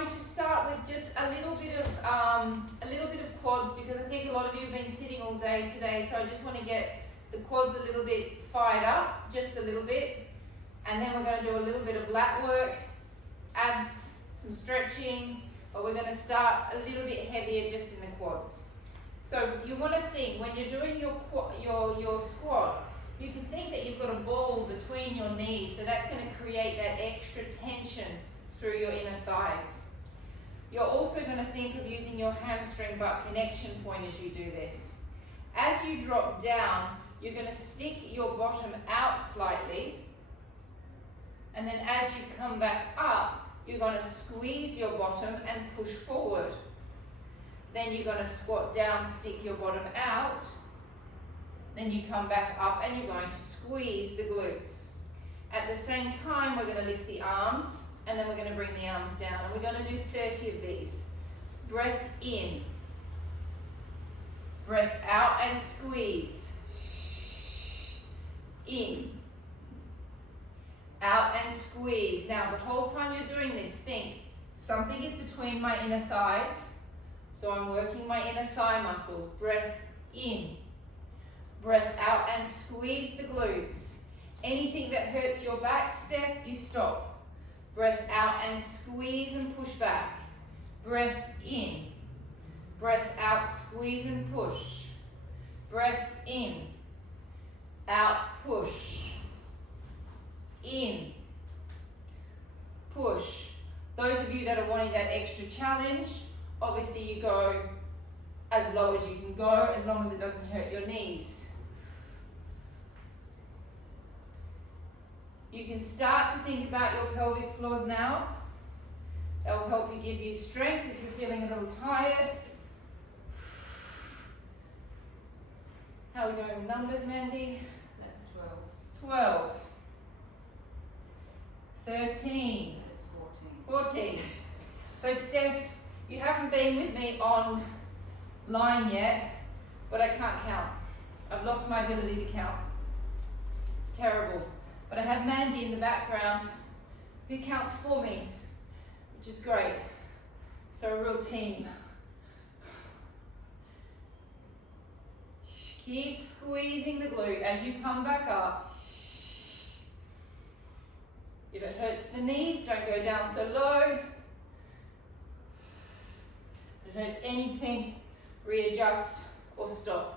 going to start with just a little bit of quads, because I think a lot of you have been sitting all day today, so I just want to get the quads a little bit fired up, just a little bit. And then we're going to do a little bit of lat work, abs, some stretching, but we're going to start a little bit heavier just in the quads. So you want to think, when you're doing your squat, you can think that you've got a ball between your knees, so that's going to create that extra tension through your inner thighs. You're also going to think of using your hamstring butt connection point as you do this. As you drop down, you're going to stick your bottom out slightly, and then as you come back up, you're going to squeeze your bottom and push forward. Then you're going to squat down, stick your bottom out. Then you come back up and you're going to squeeze the glutes. At the same time, we're going to lift the arms and then we're going to bring the arms down. And we're going to do 30 of these. Breath in. Breath out and squeeze. In. Out and squeeze. Now, the whole time you're doing this, think something is between my inner thighs. So I'm working my inner thigh muscles. Breath in. Breath out and squeeze the glutes. Anything that hurts your back, Steph, you stop. Breath out and squeeze and push back. Breath in. Breath out, squeeze and push. Breath in. Out, push. In. Push. Those of you that are wanting that extra challenge, obviously you go as low as you can go, as long as it doesn't hurt your knees. You can start to think about your pelvic floors now. That will help you, give you strength if you're feeling a little tired. How are we going with numbers, Mandy? That's 12. 12. 13. That's 14. 14. So Steph, you haven't been with me on line yet, but I can't count. I've lost my ability to count. It's terrible. But I have Mandy in the background who counts for me, which is great. So a real team. Keep squeezing the glute as you come back up. If it hurts the knees, don't go down so low. If it hurts anything, readjust or stop.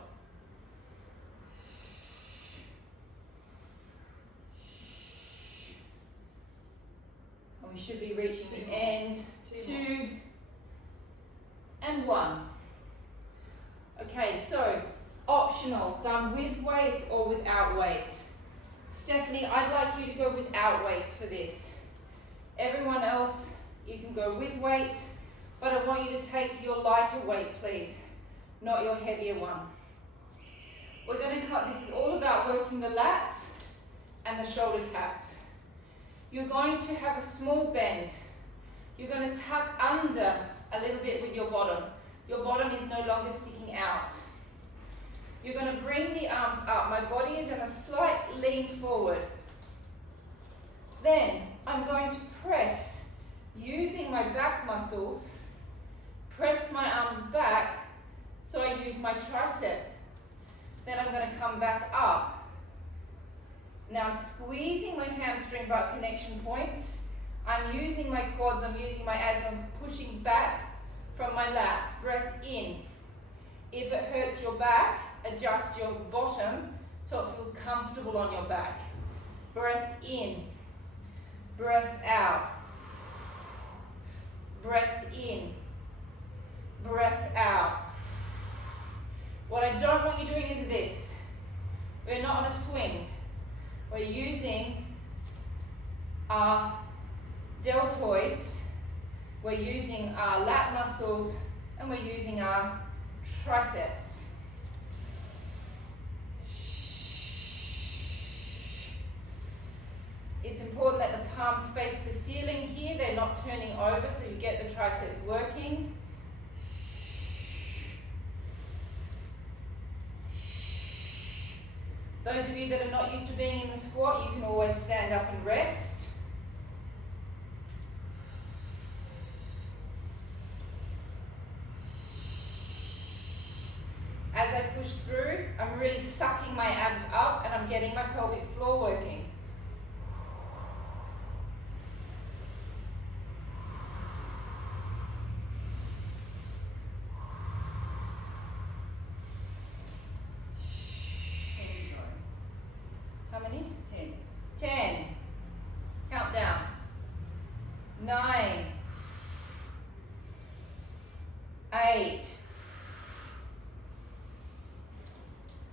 And we should be reaching the end. 2 and 1. Okay, so optional, done with weights or without weights. Stephanie, I'd like you to go without weights for this. Everyone else, you can go with weights, but I want you to take your lighter weight, please, not your heavier one. We're going to cut, this is all about working the lats and the shoulder caps. You're going to have a small bend. You're going to tuck under a little bit with your bottom. Your bottom is no longer sticking out. You're going to bring the arms up. My body is in a slight lean forward. Then I'm going to press, using my back muscles, press my arms back so I use my tricep. Then I'm going to come back up. Now I'm squeezing my hamstring butt connection points. I'm using my quads, I'm using my abs, I'm pushing back from my lats. Breath in. If it hurts your back, adjust your bottom so it feels comfortable on your back. Breath in. Breath out. Breath in. Breath out. What I don't want you doing is this. We're not on a swing. We're using our deltoids, we're using our lat muscles, and we're using our triceps. It's important that the palms face the ceiling here, they're not turning over, so you get the triceps working. Those of you that are not used to being in the squat, you can always stand up and rest. as I push through, I'm really sucking my abs up and I'm getting my pelvic floor working. How many? 10. 10. Countdown. 9. 8.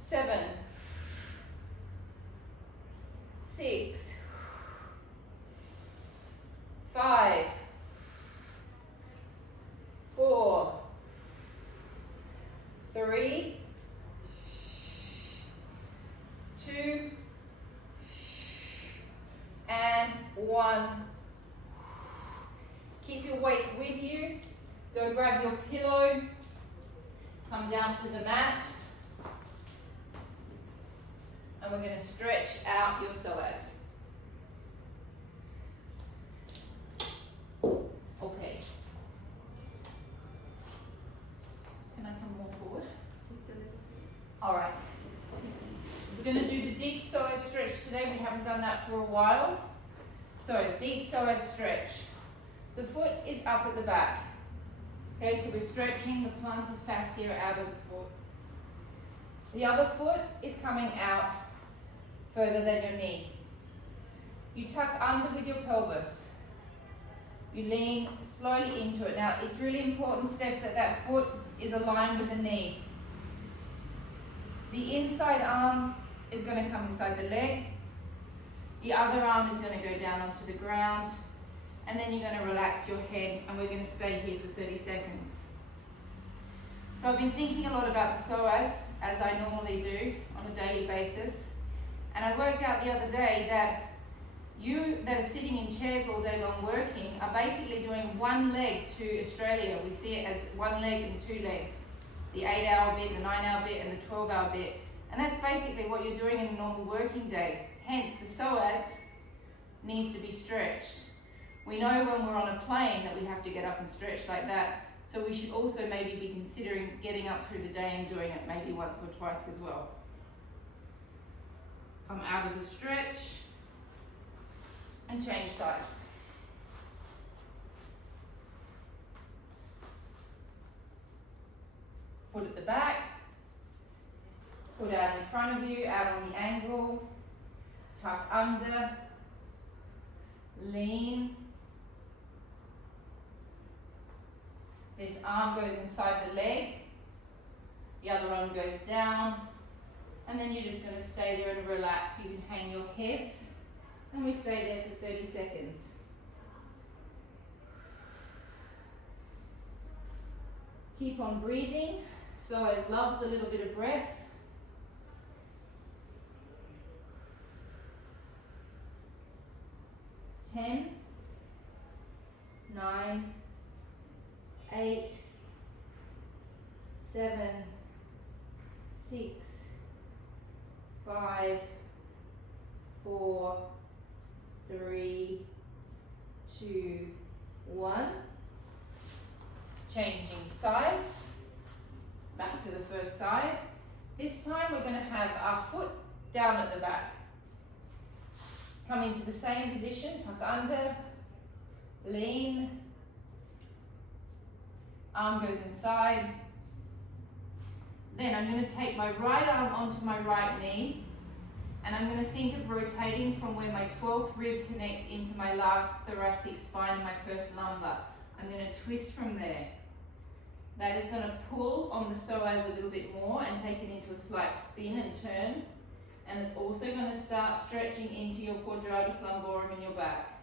7. 6. 5. 4. 3. 2. And 1. Keep your weights with you. Go grab your pillow. Come down to the mat. And we're going to stretch out your psoas. Okay. Can I come more forward? Just a little. All right. We're going to do the deep psoas stretch today. We haven't done that for a while. So, deep psoas stretch. The foot is up at the back. Okay, so we're stretching the plantar fascia out of the foot. The other foot is coming out further than your knee. You tuck under with your pelvis. You lean slowly into it. Now, it's really important, Steph, that that foot is aligned with the knee. The inside arm is going to come inside the leg. The other arm is going to go down onto the ground. And then you're going to relax your head, and we're going to stay here for 30 seconds. So I've been thinking a lot about the psoas, as I normally do on a daily basis. And I worked out the other day that you that are sitting in chairs all day long working are basically doing one leg to Australia. We see it as one leg and two legs. The 8-hour bit, the 9-hour bit, and the 12-hour bit. And that's basically what you're doing in a normal working day. Hence, the psoas needs to be stretched. We know when we're on a plane that we have to get up and stretch like that. So we should also maybe be considering getting up through the day and doing it maybe once or twice as well. Come out of the stretch and change sides. Foot at the back, foot out in front of you, out on the angle, tuck under, lean. This arm goes inside the leg, the other arm goes down, and then you're just going to stay there and relax. You can hang your heads, and we stay there for 30 seconds. Keep on breathing. Psoas loves a little bit of breath. Ten, 9, 8, 7, 6, 5, 4, 3, 2, 1. Changing sides. Back to the first side. This time we're going to have our foot down at the back. Come into the same position, tuck under, lean, arm goes inside. Then I'm going to take my right arm onto my right knee, and I'm going to think of rotating from where my 12th rib connects into my last thoracic spine and my first lumbar. I'm going to twist from there. That is going to pull on the psoas a little bit more and take it into a slight spin and turn. And it's also going to start stretching into your quadratus lumborum in your back.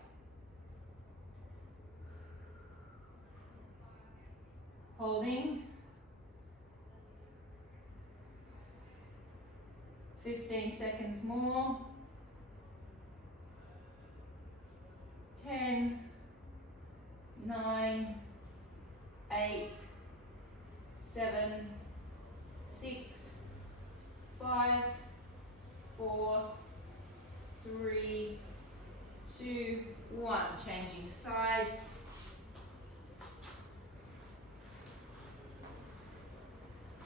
Holding. 15 seconds more. 10, 9, 8, 7, 6, 5, 4, 3, 2, 1. Changing sides.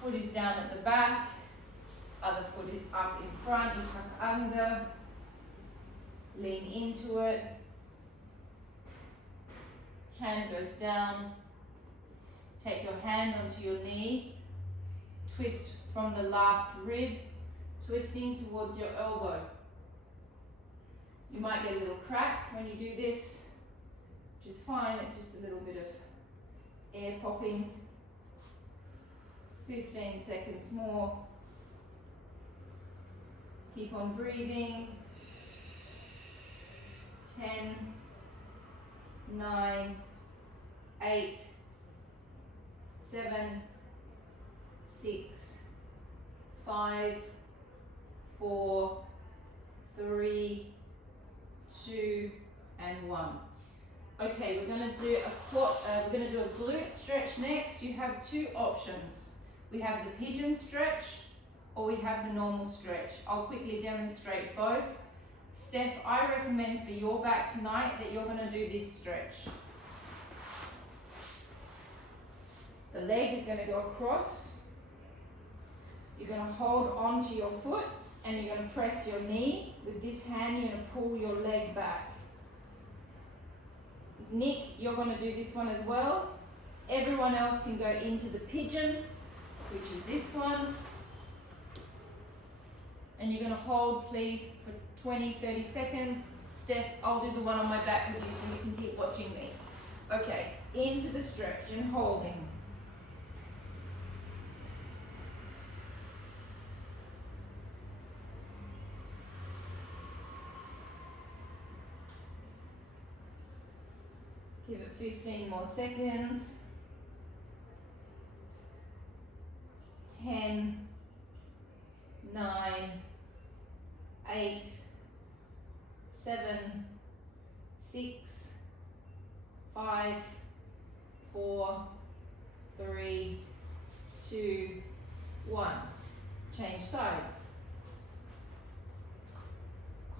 Foot is down at the back, other foot is up in front, you tuck under, lean into it, hand goes down, take your hand onto your knee, twist from the last rib, twisting towards your elbow. You might get a little crack when you do this, which is fine, it's just a little bit of air popping. 15 seconds more. Keep on breathing. 10, 9, 8, 7, 6, 5, 4, 3, 2, and 1. Okay, we're going to do a glute stretch next. You have two options. We have the pigeon stretch or we have the normal stretch. I'll quickly demonstrate both. Steph, I recommend for your back tonight that you're going to do this stretch. The leg is going to go across. You're going to hold onto your foot and you're going to press your knee. With this hand, you're going to pull your leg back. Nick, you're going to do this one as well. Everyone else can go into the pigeon, which is this one. And you're going to hold, please, for 20-30 seconds. Steph, I'll do the one on my back with you so you can keep watching me. Okay, into the stretch and holding. Give it 15 more seconds. 10, 9, 8, 7, 6, 5, 4, 3, 2, 1. Change sides.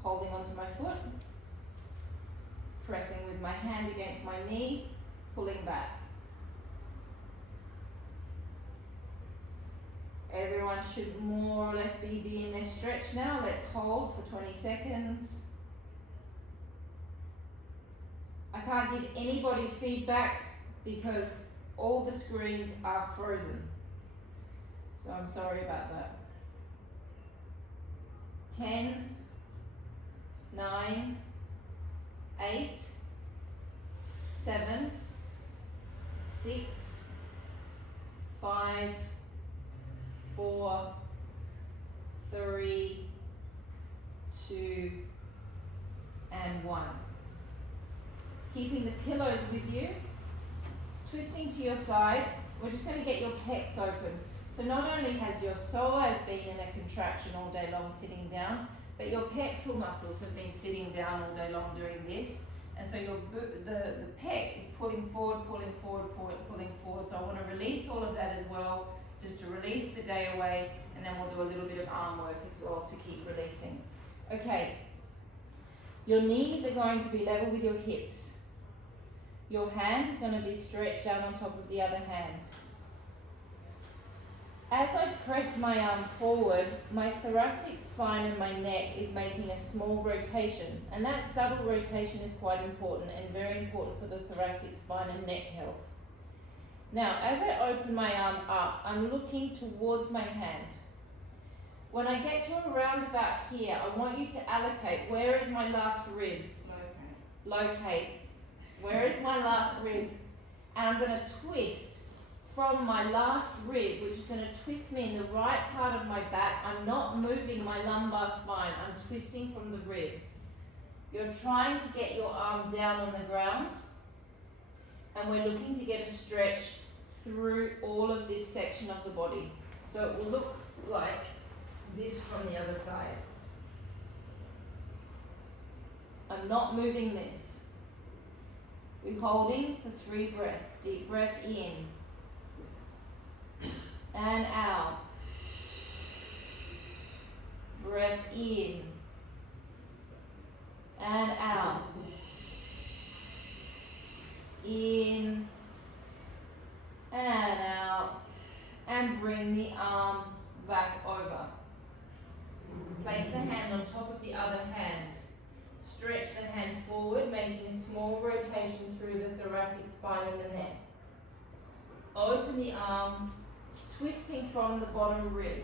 Holding onto my foot. Pressing with my hand against my knee, pulling back. Everyone should more or less be in their stretch now. Let's hold for 20 seconds. I can't give anybody feedback because all the screens are frozen. So I'm sorry about that. 10, 9, 8, 7, 6, 5, 4, 3, 2, and 1. Keeping the pillows with you, twisting to your side. We're just going to get your pecs open. So not only has your psoas been in a contraction all day long sitting down, but your pectoral muscles have been sitting down all day long doing this. And so the pec is pulling forward, pulling forward, pulling forward. So I want to release all of that as well, just to release the day away, and then we'll do a little bit of arm work as well to keep releasing. Okay, your knees are going to be level with your hips. Your hand is going to be stretched out on top of the other hand. As I press my arm forward, my thoracic spine and my neck is making a small rotation, and that subtle rotation is quite important and very important for the thoracic spine and neck health. Now, as I open my arm up, I'm looking towards my hand. When I get to around about here, I want you to allocate, where is my last rib? Locate. Where is my last rib? And I'm going to twist from my last rib, which is going to twist me in the right part of my back. I'm not moving my lumbar spine, I'm twisting from the rib. You're trying to get your arm down on the ground, and we're looking to get a stretch through all of this section of the body. So it will look like this from the other side. I'm not moving this. We're holding for 3 breaths. Deep breath in and out. Breath in and out. In and out. And bring the thoracic spine and the neck. Open the arm, twisting from the bottom rib.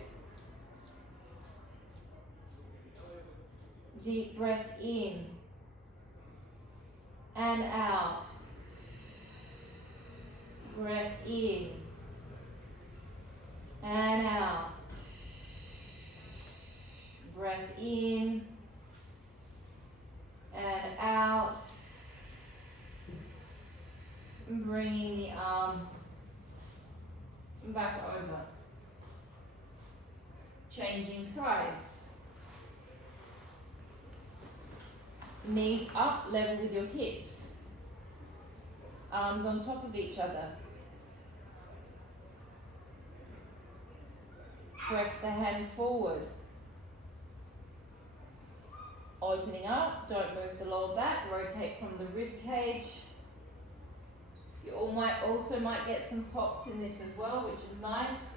Deep breath in and out. Breath in and out. Breath in and out. Bringing the arm back over. Changing sides. Knees up, level with your hips. Arms on top of each other. Press the hand forward. Opening up, don't move the lower back, rotate from the rib cage. You also might get some pops in this as well, which is nice.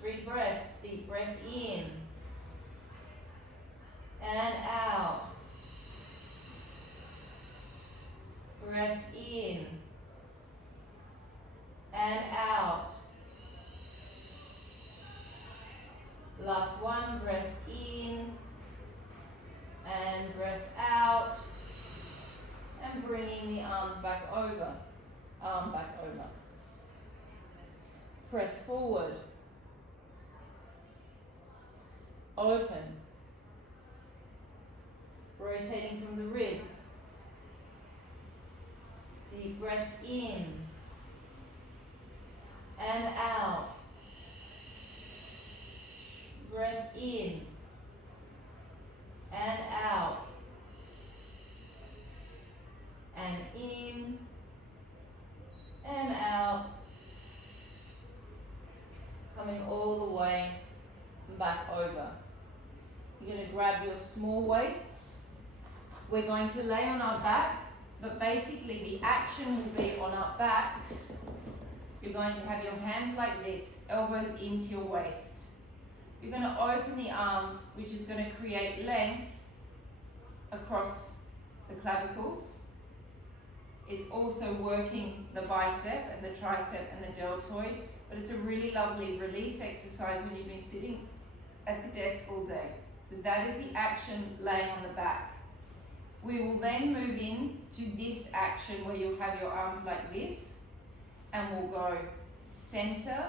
3 breaths, deep breath in and out. Breath in and out. Last one, breath in and breath out. And bringing the arms back over. Arm back over. Press forward. Open. Rotating from the rib. Deep breath in and out. Breath in and out. And in and out. Coming all the way back over. You're going to grab your small weights. We're going to lay on our back, but basically the action will be on our backs. You're going to have your hands like this, elbows into your waist. You're going to open the arms, which is going to create length across the clavicles. It's also working the bicep and the tricep and the deltoid, but it's a really lovely release exercise when you've been sitting at the desk all day. So that is the action laying on the back. We will then move in to this action where you'll have your arms like this, and we'll go center,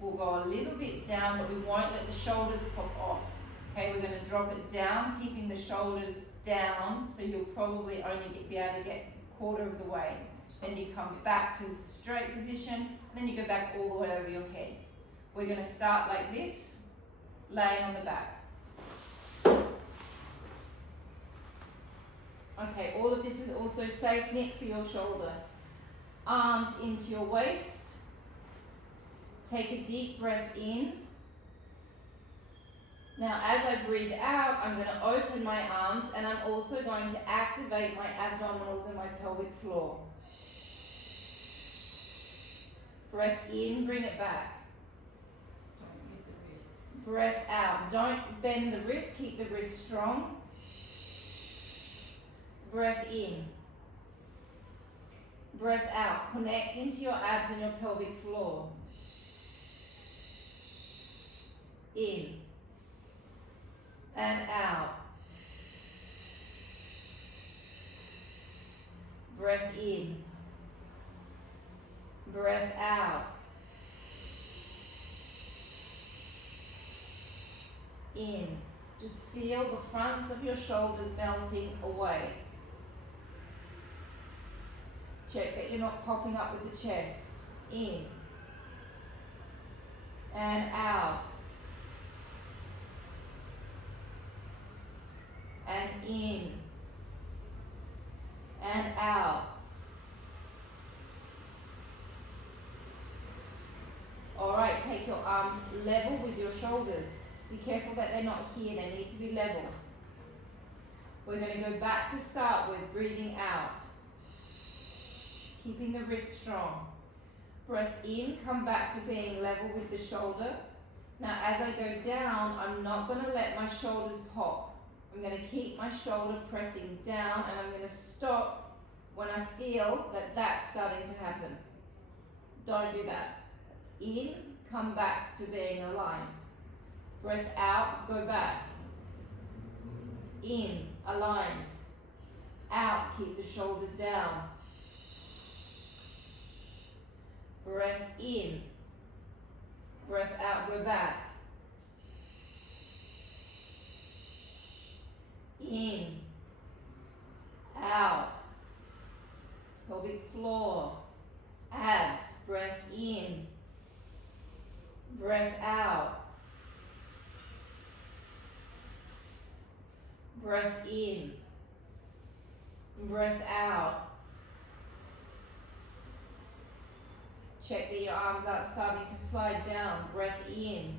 we'll go a little bit down, but we won't let the shoulders pop off. Okay, we're going to drop it down, keeping the shoulders down, so you'll probably only be able to get a quarter of the way. Then you come back to the straight position, and then you go back all the way over your head. We're going to start like this, laying on the back. Okay, all of this is also safe neck for your shoulder. Arms into your waist. Take a deep breath in. Now as I breathe out, I'm going to open my arms, and I'm also going to activate my abdominals and my pelvic floor. Breath in, bring it back. Don't use the wrists. Breath out. Don't bend the wrist, keep the wrist strong. Breath in. Breath out. Connect into your abs and your pelvic floor. In. And out. Breath in. Breath out. In. Just feel the fronts of your shoulders melting away. Check that you're not popping up with the chest. In. And out. And in. And out. Alright, take your arms level with your shoulders. Be careful that they're not here, they need to be level. We're going to go back to start with breathing out. Keeping the wrist strong. Breath in, come back to being level with the shoulder. Now as I go down, I'm not going to let my shoulders pop. I'm going to keep my shoulder pressing down, and I'm going to stop when I feel that that's starting to happen. Don't do that. In, come back to being aligned. Breath out, go back. In, aligned. Out, keep the shoulders down. Breath in. Breath out, go back. In. Out. Pelvic floor. Abs. Breath in. Breath out. Breath in. Breath out. Check that your arms aren't starting to slide down. Breath in.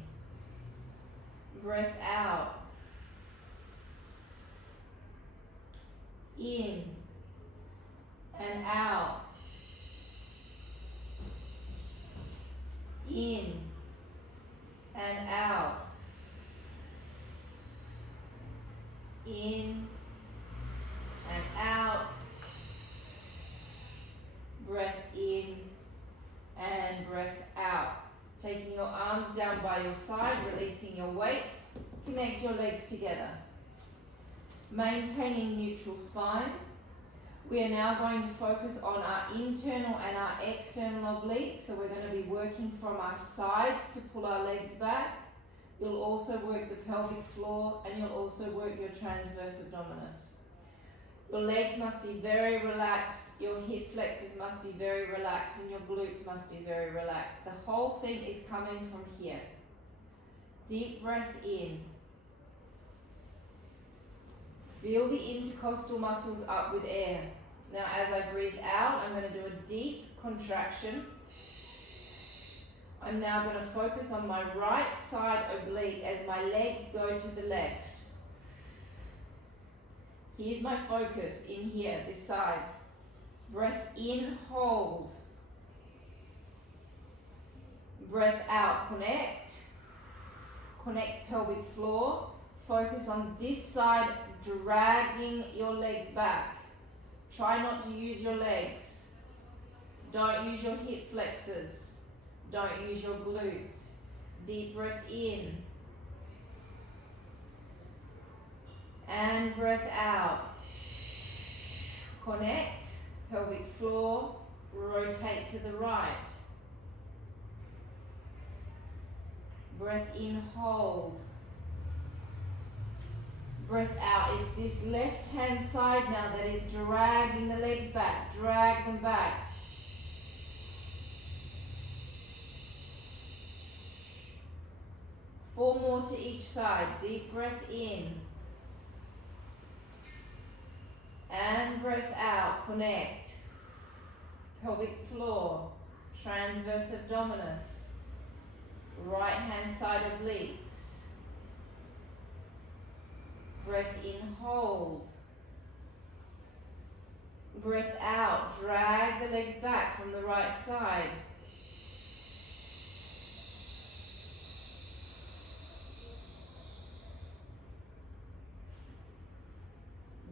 Breath out. In and out. In and out. In and out. Breath in and breath out. Taking your arms down by your side, releasing your weights. Connect your legs together. Maintaining neutral spine. We are now going to focus on our internal and our external obliques. So we're going to be working from our sides to pull our legs back. You'll also work the pelvic floor and you'll also work your transverse abdominis. Your legs must be very relaxed, your hip flexors must be very relaxed, and your glutes must be very relaxed. The whole thing is coming from here. Deep breath in. Feel the intercostal muscles up with air. Now as I breathe out, I'm going to do a deep contraction. I'm now going to focus on my right side oblique as my legs go to the left. Here's my focus in here, this side. Breath in, hold. Breath out, connect. Connect pelvic floor. Focus on this side, dragging your legs back. Try not to use your legs. Don't use your hip flexors. Don't use your glutes. Deep breath in. And breath out. Connect, pelvic floor, rotate to the right. Breath in, hold. Breath out. It's this left hand side now that is dragging the legs back. Drag them back. Four more to each side. Deep breath in. And breath out. Connect. Pelvic floor. Transverse abdominis. Right hand side obliques. Breath in, hold. Breath out. Drag the legs back from the right side.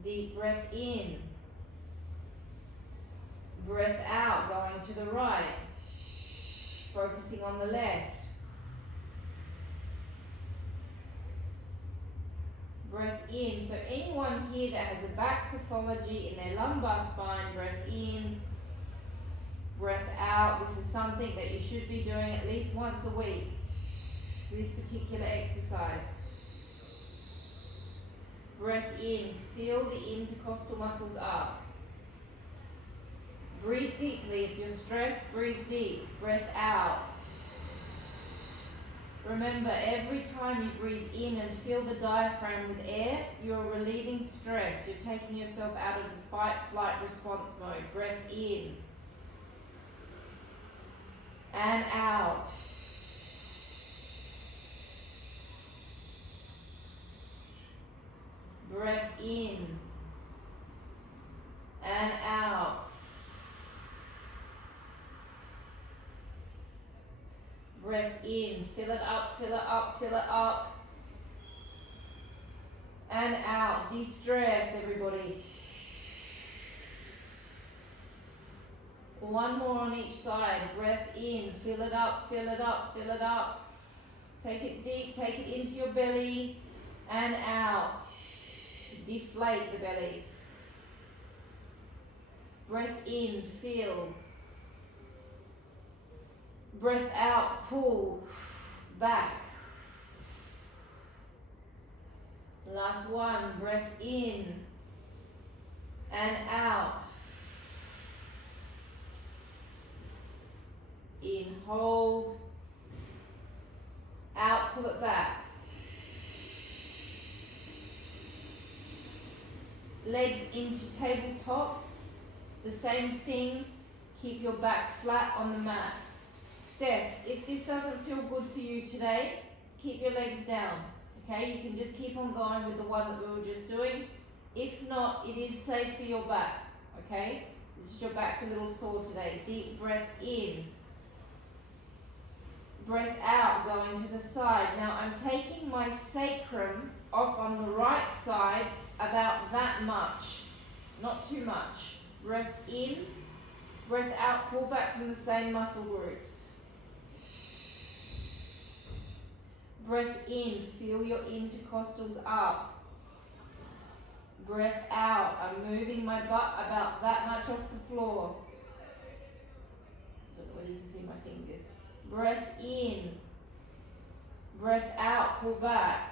Deep breath in. Breath out, going to the right. Focusing on the left. Breath in. So anyone here that has a back pathology in their lumbar spine, breath in, breath out. This is something that you should be doing at least once a week, this particular exercise. Breath in, feel the intercostal muscles up. Breathe deeply. If you're stressed, breathe deep. Breath out. Remember, every time you breathe in and fill the diaphragm with air, you're relieving stress. You're taking yourself out of the fight-flight response mode. Breath in. And out. Breath in. And out. Breath in, fill it up, fill it up, fill it up. And out, de-stress everybody. One more on each side. Breath in, fill it up, fill it up, fill it up. Take it deep, take it into your belly and out. Deflate the belly. Breath in, fill. Breath out, pull back. Last one, breath in and out. In, hold. Out, pull it back. Legs into tabletop. The same thing, keep your back flat on the mat. Steph, if this doesn't feel good for you today, keep your legs down. Okay, you can just keep on going with the one that we were just doing. If not, it is safe for your back. Okay, this is your back's a little sore today. Deep breath in. Breath out, going to the side. Now I'm taking my sacrum off on the right side about that much, not too much. Breath in, breath out, pull back from the same muscle groups. Breath in, feel your intercostals up. Breath out, I'm moving my butt about that much off the floor. Don't know whether you can see my fingers. Breath in, breath out, pull back.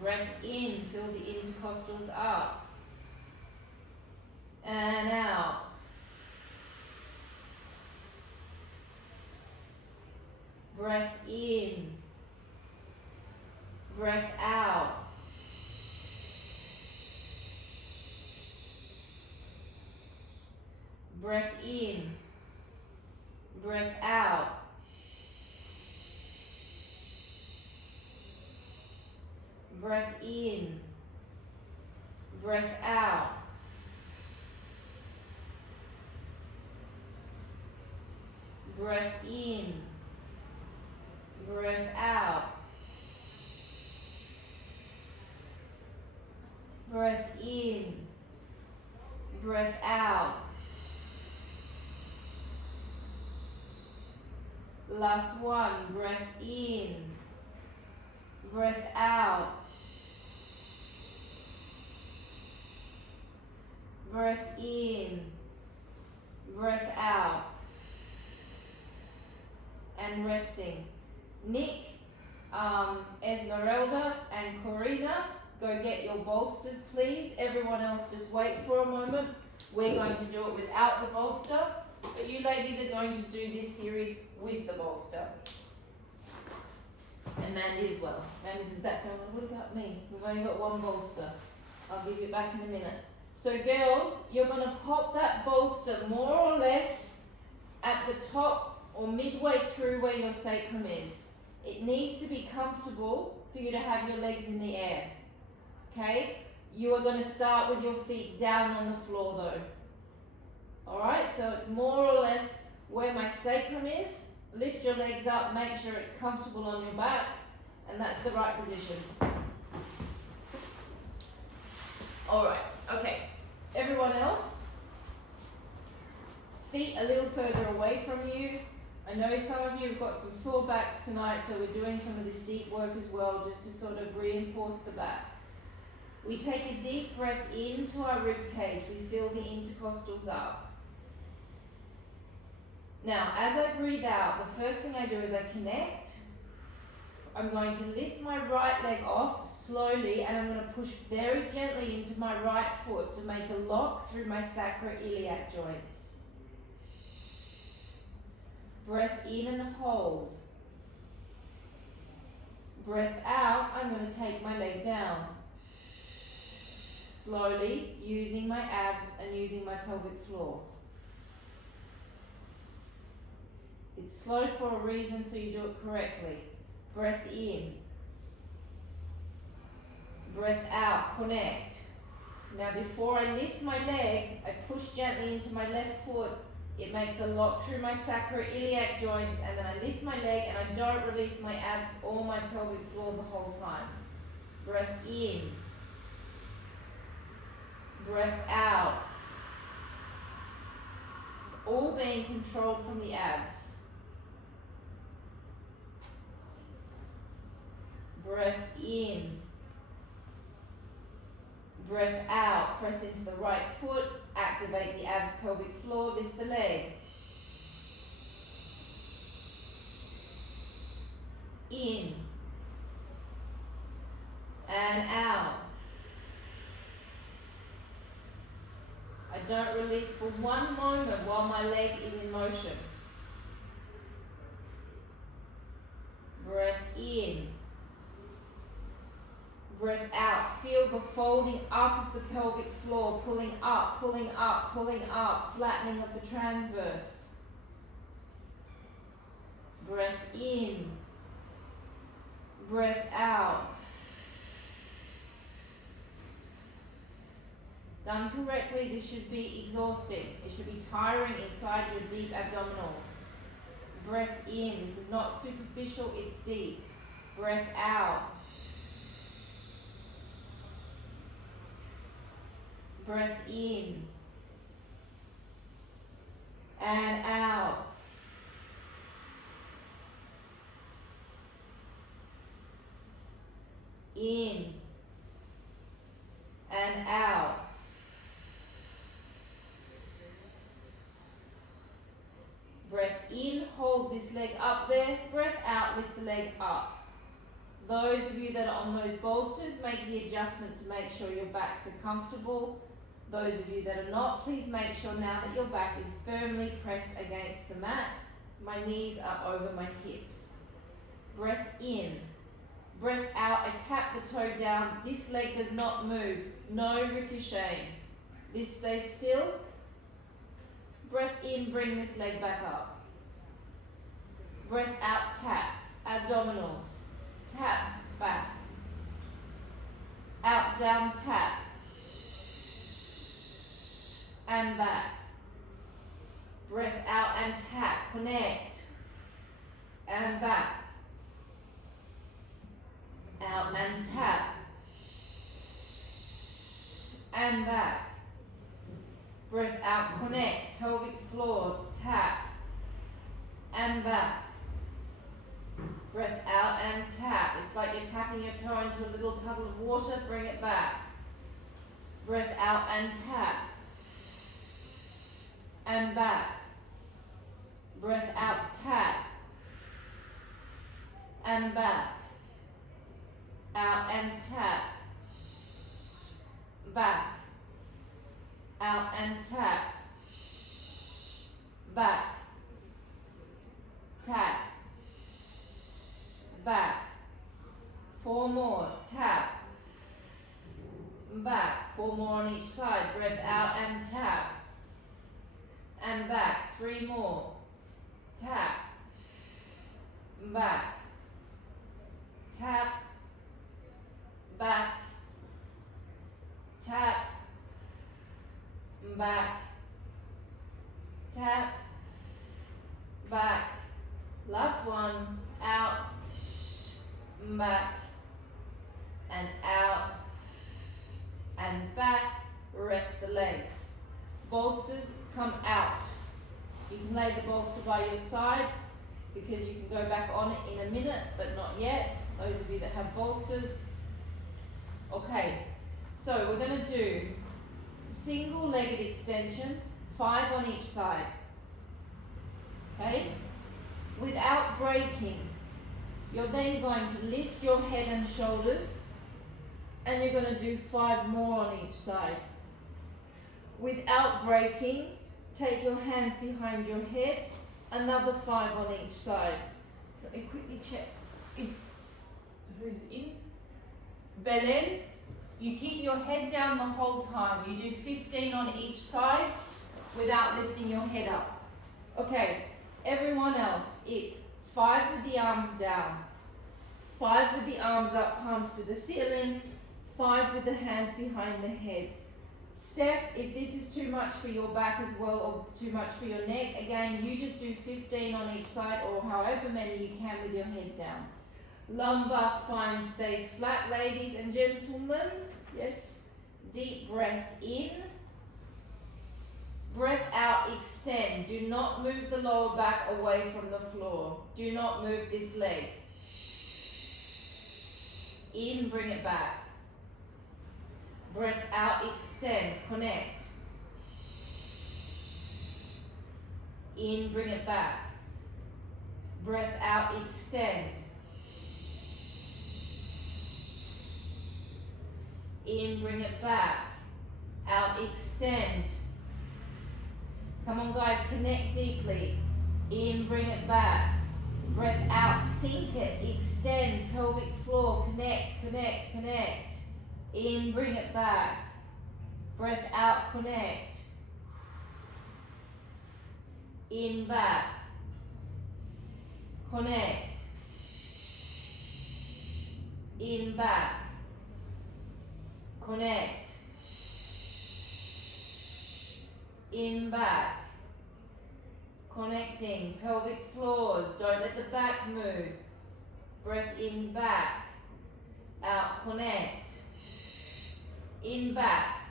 Breath in, feel the intercostals up. And out. Breath in, breath out. Breath in, breath out. Breath in, breath out. Breath in, breath out. Breath in, breath out. Last one, breath in, breath out. Breath in, breath out. And resting. Nick, Esmeralda and Corina, go get your bolsters please. Everyone else just wait for a moment. We're going to do it without the bolster, but you ladies are going to do this series with the bolster. And Mandy as well. Mandy's in the back going, what about me? We've only got one bolster. I'll give you back in a minute. So girls, you're going to pop that bolster more or less at the top or midway through where your sacrum is. It needs to be comfortable for you to have your legs in the air. Okay? You are going to start with your feet down on the floor though. Alright, so it's more or less where my sacrum is. Lift your legs up, make sure it's comfortable on your back, and that's the right position. Alright, okay. Everyone else, feet a little further away from you. I know some of you have got some sore backs tonight, so we're doing some of this deep work as well, just to sort of reinforce the back. We take a deep breath into our rib cage. We feel the intercostals up. Now, as I breathe out, the first thing I do is I connect. I'm going to lift my right leg off slowly, and I'm going to push very gently into my right foot to make a lock through my sacroiliac joints. Breath in and hold. Breath out, I'm going to take my leg down. Slowly, using my abs and using my pelvic floor. It's slow for a reason, so you do it correctly. Breath in. Breath out, connect. Now before I lift my leg, I push gently into my left foot. It makes a lock through my sacroiliac joints, and then I lift my leg and I don't release my abs or my pelvic floor the whole time. Breath in. breath out. All being controlled from the abs. Breath in. Breath out. Press into the right foot. Activate the abs, pelvic floor. Lift the leg. In. And out. I don't release for one moment while my leg is in motion. Breath in. Breath out. Feel the folding up of the pelvic floor, pulling up, pulling up, pulling up, flattening of the transverse. Breath in. Breath out. Done correctly, this should be exhausting. It should be tiring inside your deep abdominals. Breath in. This is not superficial, it's deep. Breath out. Breath in. And out. In. And out. Breath in, hold this leg up there. Breath out, lift the leg up. Those of you that are on those bolsters, make the adjustment to make sure your backs are comfortable. Those of you that are not, please make sure now that your back is firmly pressed against the mat. My knees are over my hips. Breath in. Breath out, I tap the toe down. This leg does not move. No ricocheting. This stays still. Breath in, bring this leg back up. Breath out, tap. Abdominals. Tap, back. Out, down, tap. And back. Breath out and tap. Connect. And back. Out and tap. And back. Breath out, connect, pelvic floor, tap, and back. Breath out and tap. It's like you're tapping your toe into a little puddle of water, bring it back. Breath out and tap, and back. Breath out, tap, and back. Out and tap, back. Out and tap, back, tap, back. 4 more, tap, back. 4 more on each side. Breath out and tap, and back. 3 more, tap, back, tap, back, tap, back, tap, back. Last one, out, back, and out, and back. Rest the legs. Bolsters come out. You can lay the bolster by your side because you can go back on it in a minute, but not yet. Those of you that have bolsters. Okay, so we're going to do single-legged extensions, 5 on each side, okay? Without breaking, you're then going to lift your head and shoulders, and you're going to do 5 more on each side. Without breaking, take your hands behind your head, another 5 on each side. So I quickly check if who's in. Belen. You keep your head down the whole time. You do 15 on each side without lifting your head up. Okay, everyone else, it's 5 with the arms down, 5 with the arms up, palms to the ceiling, 5 with the hands behind the head. Steph, if this is too much for your back as well or too much for your neck, again, you just do 15 on each side or however many you can with your head down. Lumbar spine stays flat, ladies and gentlemen. Yes, Deep breath in. Breath out, extend. Do not move the lower back away from the floor. Do not move this leg. In, bring it back. Breath out, extend, connect. In, bring it back. Breath out, extend. In, bring it back. Out, extend. Come on guys, connect deeply. In, bring it back. Breath out, sink it, extend, pelvic floor, connect, connect, connect. In, bring it back. Breath out, connect. In, back. Connect. In, back. Connect. In, back. Connecting, pelvic floors, don't let the back move. Breath in, back. Out, connect. In, back.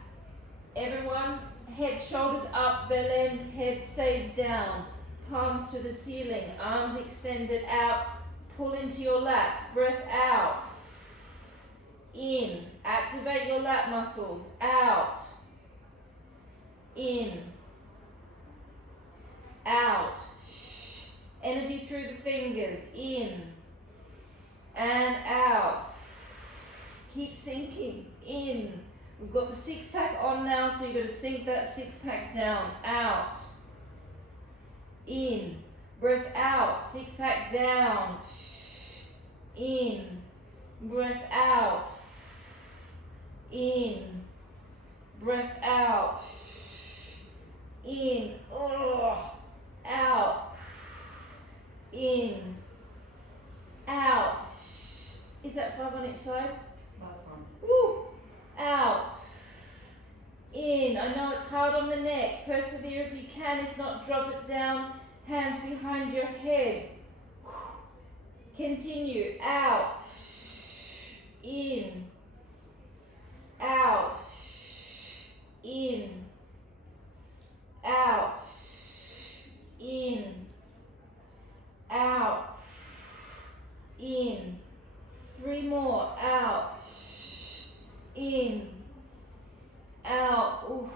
Everyone, head, shoulders up, belly end, head stays down. Palms to the ceiling, arms extended out. Pull into your lats, breath out. In, activate your lat muscles, out. In. Out. Energy through the fingers, in and out. Keep sinking, in. We've got the six pack on now, so you've got to sink that six pack down, out. In. Breath out, six pack down. In. Breath out. In. Breath out. In. Oh. Out. In. Out. Is that 5 on each side? Last one. Woo. Out. In. I know it's hard on the neck. Persevere if you can. If not, drop it down. Hands behind your head. Continue. Out. In. Out. In. Out. In, out, in, 3 more, out, in, out, oof.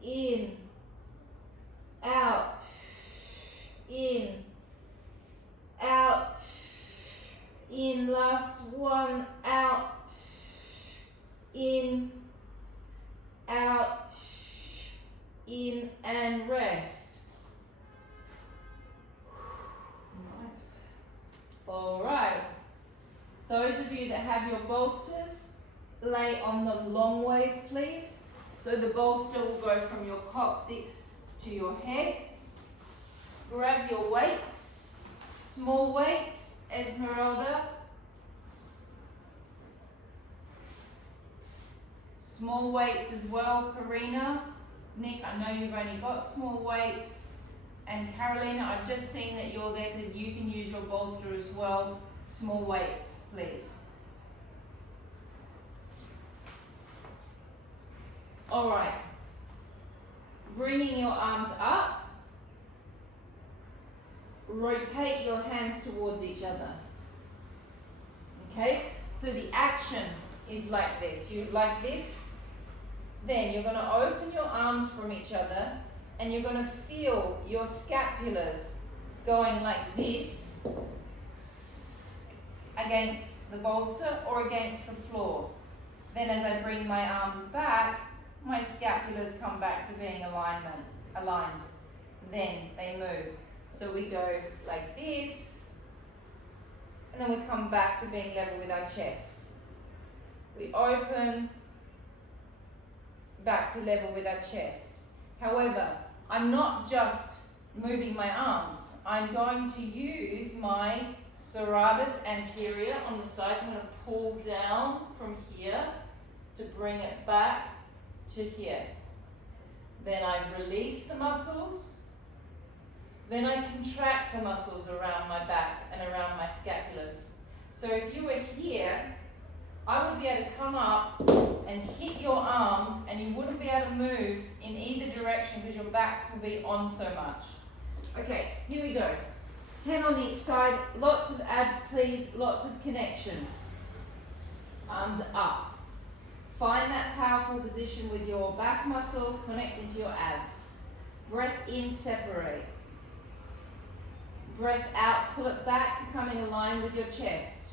In, out, in, out, in, last one, out, in, out, in, and rest. Nice. All right. Those of you that have your bolsters, lay on them long ways, please. So the bolster will go from your coccyx to your head. Grab your weights, small weights, Esmeralda. Small weights as well, Karina. Nick, I know you've only got small weights. And Carolina, I've just seen that you're there, that you can use your bolster as well. Small weights, please. All right. Bringing your arms up. Rotate your hands towards each other. Okay? So the action is like this. You like this. Then you're going to open your arms from each other. And you're going to feel your scapulars going like this against the bolster or against the floor. Then as I bring my arms back, my scapulars come back to being aligned. Then they move. So we go like this, and then we come back to being level with our chest. We open, back to level with our chest. However, I'm not just moving my arms. I'm going to use my serratus anterior on the sides. I'm going to pull down from here to bring it back to here. Then I release the muscles. Then I contract the muscles around my back and around my scapulars. So if you were here, I would be able to come up and hit your arms, and you wouldn't be able to move in either direction because your backs will be on so much. Okay, here we go. 10 on each side. Lots of abs, please. Lots of connection. Arms up. Find that powerful position with your back muscles connecting to your abs. Breath in, separate. Breath out, pull it back to come in line with your chest.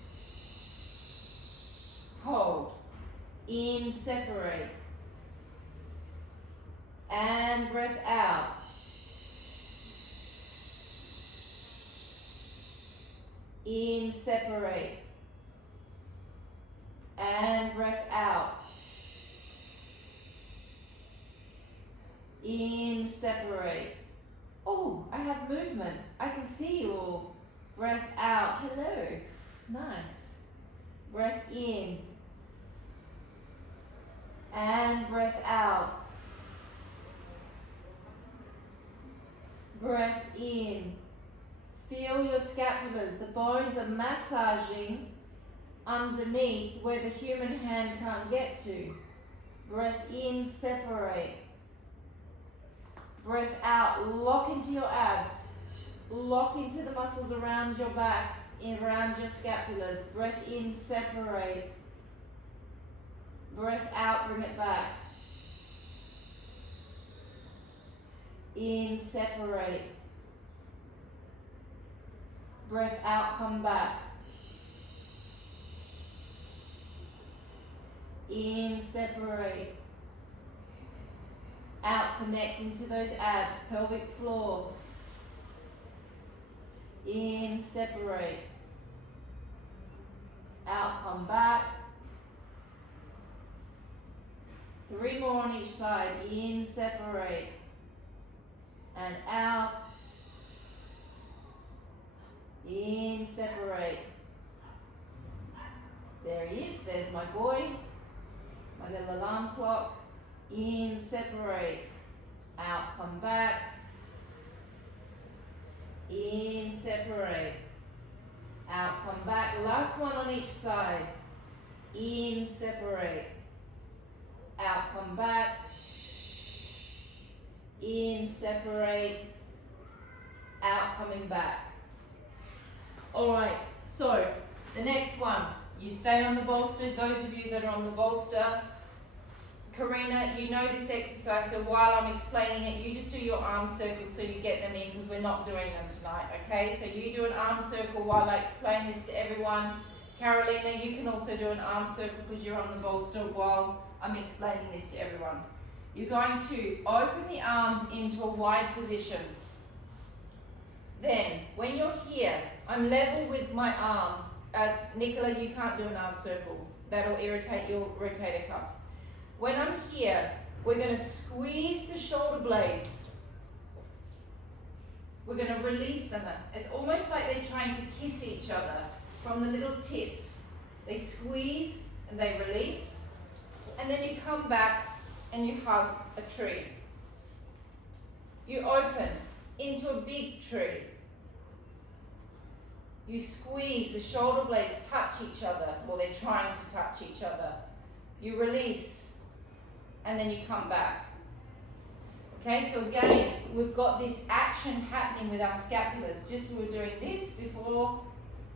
Hold. In, separate. And breath out. In, separate. And breath out. In, separate. Oh, I have movement. I can see you all. Breath out. Hello. Nice. Breath in. And breath out. Breath in. Feel your scapulars. The bones are massaging underneath where the human hand can't get to. Breath in, separate. Breath out, lock into your abs. Lock into the muscles around your back, around your scapulars. Breath in, separate. Breath out, bring it back. In, separate. Breath out, come back. In, separate. Out, connect into those abs, pelvic floor. In, separate. Out, come back. 3 more on each side. In, separate. And out. In, separate. There he is, there's my boy. My little alarm clock. In, separate. Out, come back. In, separate. Out, come back. Last one on each side. In, separate. Out, come back. In, separate. Out, coming back. Alright, so the next one. You stay on the bolster. Those of you that are on the bolster, Karina, you know this exercise, so while I'm explaining it, you just do your arm circles so you get them in, because we're not doing them tonight, okay? So you do an arm circle while I explain this to everyone. Carolina, you can also do an arm circle because you're on the bolster while I'm explaining this to everyone. You're going to open the arms into a wide position. Then, when you're here, I'm level with my arms. Nicola, you can't do an arm circle. That'll irritate your rotator cuff. When I'm here, we're going to squeeze the shoulder blades. We're going to release them. It's almost like they're trying to kiss each other from the little tips. They squeeze and they release. And then you come back and you hug a tree. You open into a big tree. You squeeze, the shoulder blades touch each other. Well, they're trying to touch each other. You release. And then you come back. Okay, so again, we've got this action happening with our scapulars. Just we were doing this before,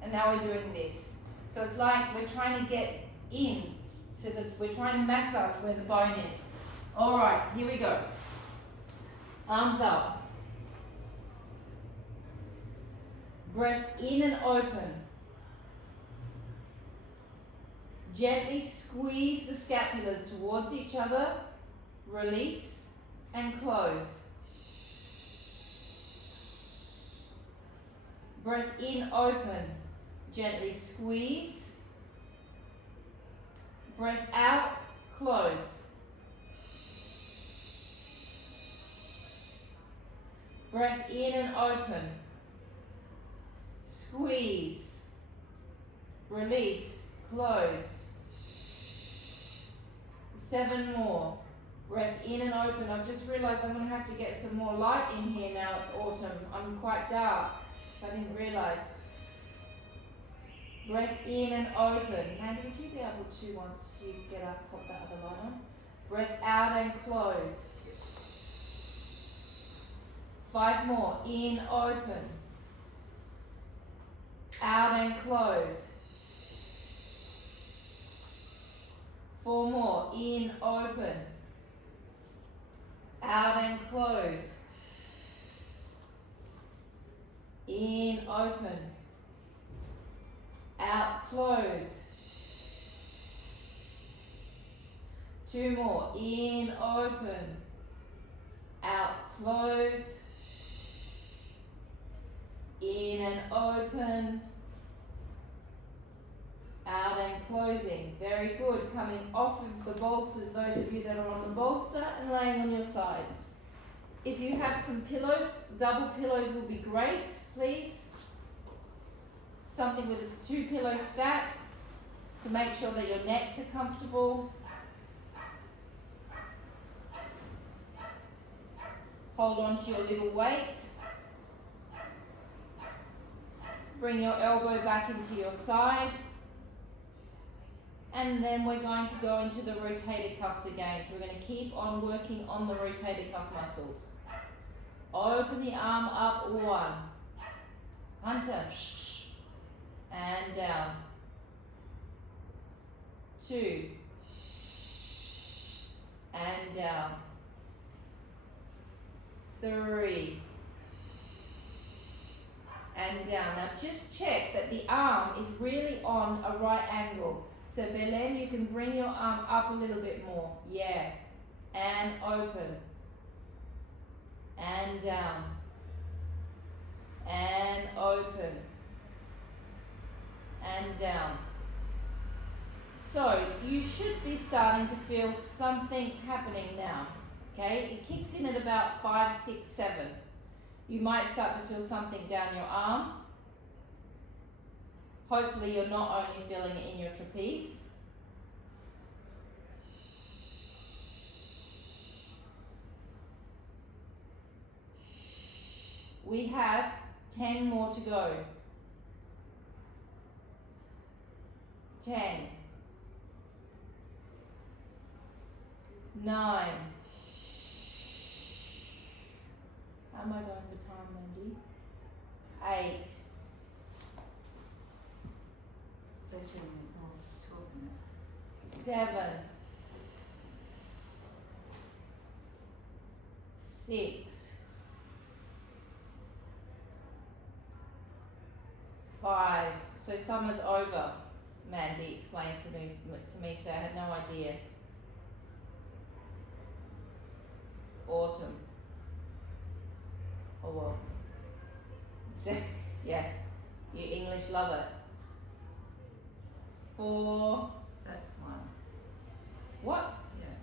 and now we're doing this. So it's like we're trying to get in to we're trying to massage where the bone is. All right, here we go. Arms up. Breath in and open. Gently squeeze the scapulars towards each other, release and close. Breath in, open, gently squeeze. Breath out, close. Breath in and open. Squeeze. Release, close. 7 more. Breath in and open. I've just realized I'm going to have to get some more light in here now. It's autumn. I'm quite dark. I didn't realize. Breath in and open. Mandy, would you be able to, once you get up, pop that other light on? Breath out and close. 5 more. In, open. Out and close. 4 more. In, open. Out and close. In, open. Out, close. 2 more. In, open. Out, close. In and open. Out and closing. Very good. Coming off of the bolsters, those of you that are on the bolster, and laying on your sides. If you have some pillows, double pillows will be great, please. Something with a 2 pillow stack to make sure that your necks are comfortable. Hold on to your little weight. Bring your elbow back into your side. And then we're going to go into the rotator cuffs again. So we're going to keep on working on the rotator cuff muscles. Open the arm up, 1. Hunter, and down. 2. And down. 3. And down. Now just check that the arm is really on a right angle. So Belen, you can bring your arm up a little bit more. Yeah. And open. And down. And open. And down. So you should be starting to feel something happening now. Okay? It kicks in at about 5, 6, 7. You might start to feel something down your arm. Hopefully you're not only feeling it in your trapeze. We have 10 more to go. 10. 9. How am I going for time, Mandy? 8. 13 or 12 minutes. 7. 6. 5. So summer's over, Mandy explained to me today. I had no idea. It's autumn. Oh well. Yeah, you English love it. 4. That's 1. What? Yeah.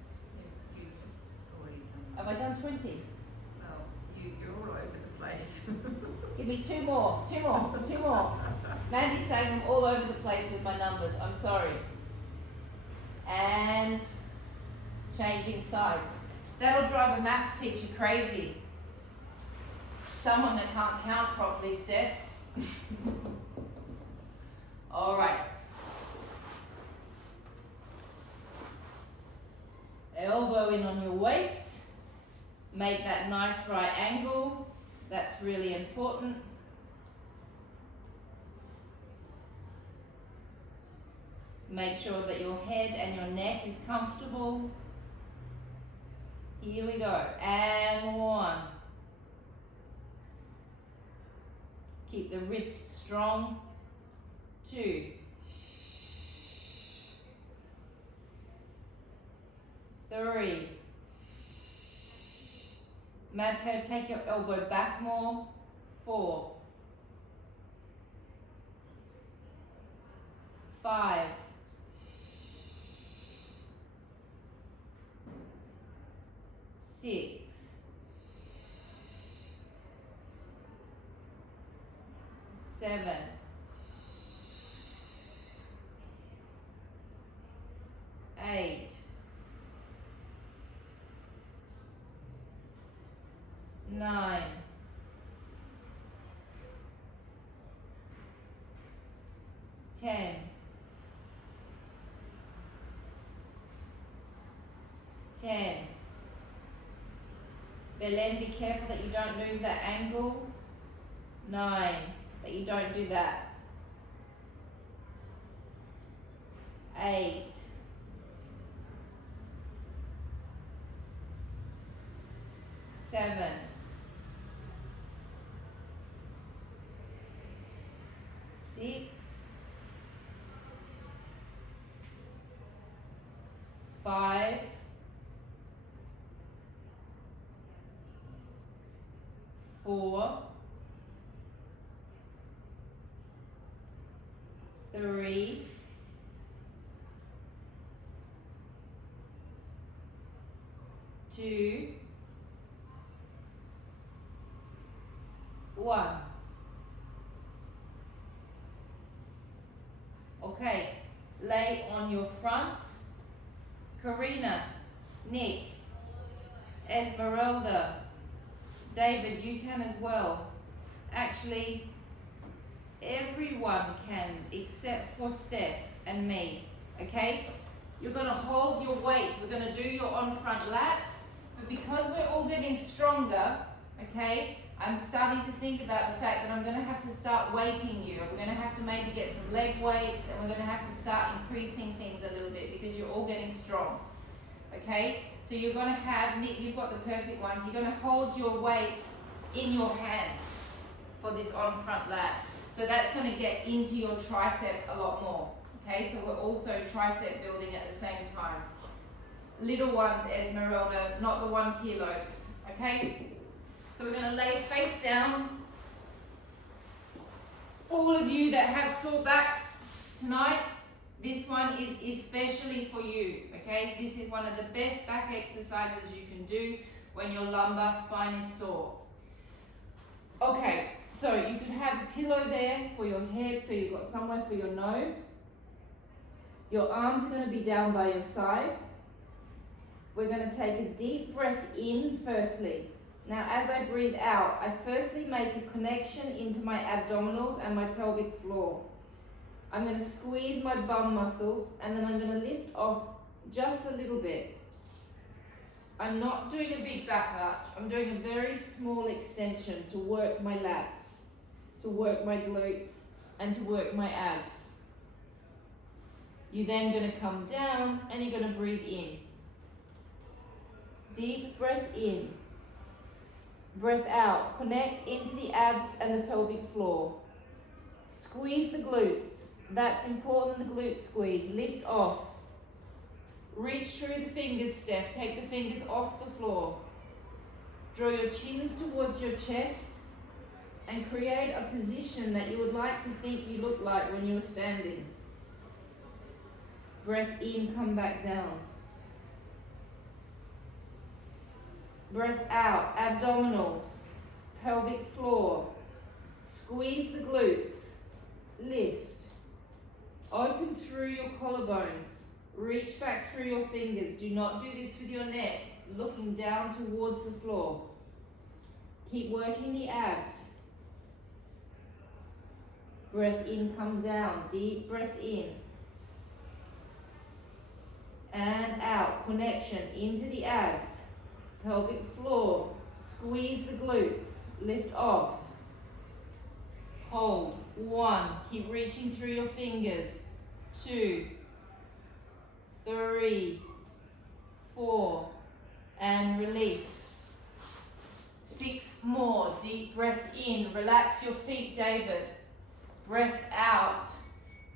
You just already done Have I done 20? Well, you're all over the place. Give me 2 more. 2 more. 2 more. Mandy's saying I'm all over the place with my numbers. I'm sorry. And changing sides. That'll drive a maths teacher crazy. Someone that can't count properly, Steph. All right. Elbow in on your waist. Make that nice right angle. That's really important. Make sure that your head and your neck is comfortable. Here we go. And 1. Keep the wrist strong. 2. 3. Madhair, take your elbow back more. 4. 5. 6. 7. 8. 9. 10. 10. 10. Belen, be careful that you don't lose that angle. 9. That you don't do that. 8. 7. 6. 5. 4. 3. 2. 1. Okay, lay on your front. Karina, Nick, Esmeralda, David, you can as well. Actually, everyone can except for Steph and me, okay? You're gonna hold your weight. We're gonna do your on front lats, but because we're all getting stronger, okay, I'm starting to think about the fact that I'm gonna have to start weighting you. We're gonna have to maybe get some leg weights, and we're gonna have to start increasing things a little bit because you're all getting strong, okay? So you're gonna have, Nick, you've got the perfect ones. You're gonna hold your weights in your hands for this on front lat. So that's gonna get into your tricep a lot more, okay? So we're also tricep building at the same time. Little ones, Esmeralda, not the 1 kilos, okay? So we're gonna lay face down. All of you that have sore backs tonight, this one is especially for you, okay? This is one of the best back exercises you can do when your lumbar spine is sore. Okay, so you could have a pillow there for your head, so you've got somewhere for your nose. Your arms are gonna be down by your side. We're gonna take a deep breath in firstly. Now, as I breathe out, I firstly make a connection into my abdominals and my pelvic floor. I'm going to squeeze my bum muscles, and then I'm going to lift off just a little bit. I'm not doing a big back arch. I'm doing a very small extension to work my lats, to work my glutes, and to work my abs. You're then going to come down, and you're going to breathe in. Deep breath in. Breath out, connect into the abs and the pelvic floor. Squeeze the glutes. That's important, the glute squeeze. Lift off. Reach through the fingers, Steph. Take the fingers off the floor. Draw your chins towards your chest and create a position that you would like to think you look like when you were standing. Breath in, come back down. Breath out, abdominals, pelvic floor. Squeeze the glutes. Lift. Open through your collarbones. Reach back through your fingers. Do not do this with your neck, looking down towards the floor. Keep working the abs. Breath in, come down. Deep breath in. And out. Connection into the abs. Pelvic floor, squeeze the glutes, lift off, hold, 1, keep reaching through your fingers, 2, 3, 4, and release, 6 more, deep breath in, relax your feet, David, breath out,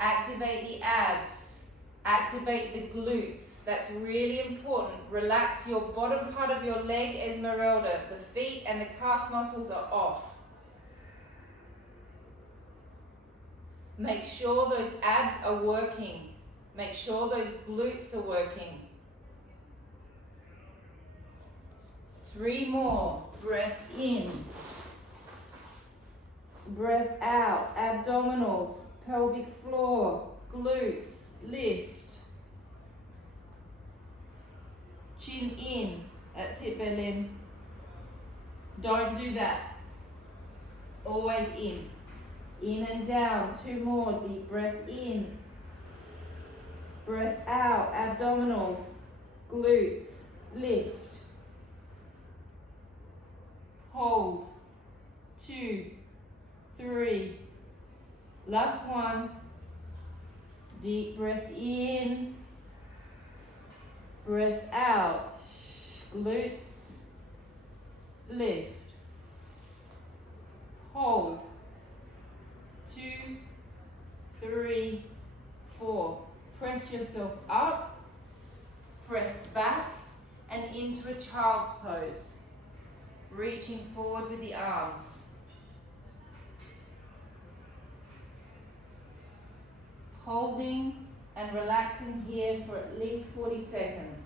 activate the abs, activate the glutes. That's really important. Relax your bottom part of your leg, Esmeralda. The feet and the calf muscles are off. Make sure those abs are working. Make sure those glutes are working. 3 more. Breath in. Breath out. Abdominals, pelvic floor, glutes. Lift. Chin in. That's it, Berlin. Don't do that. Always in. In and down. 2 more. Deep breath in. Breath out. Abdominals. Glutes. Lift. Hold. 2, 3. Last one. Deep breath in. Breath out. Glutes. Lift. Hold. 2, 3, 4. Press yourself up. Press back and into a child's pose. Reaching forward with the arms. Holding and relaxing here for at least 40 seconds.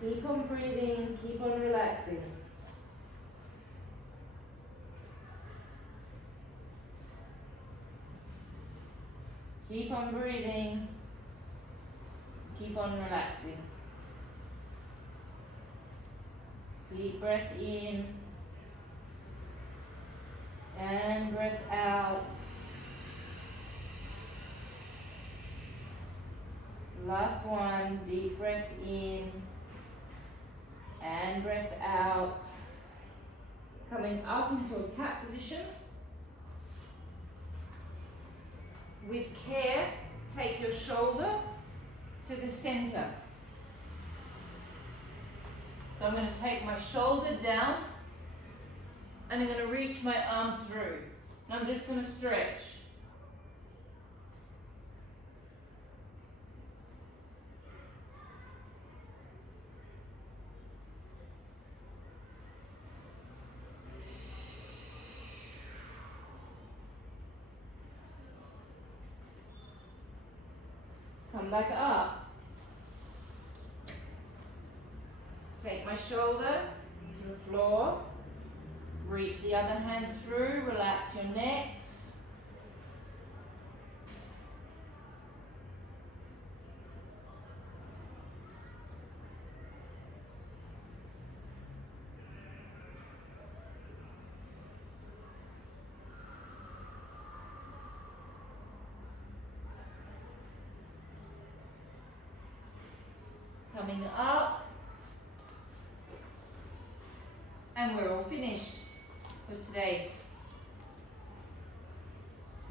Keep on breathing, keep on relaxing. Keep on breathing, keep on relaxing. Deep breath in and breath out. Last one, deep breath in and breath out. Coming up into a cat position. With care, take your shoulder to the center. So I'm going to take my shoulder down and I'm going to reach my arm through. And I'm just going to stretch. Come back up. Take my shoulder to the floor. Reach the other hand through. Relax your necks. Coming up. And we're all finished for today.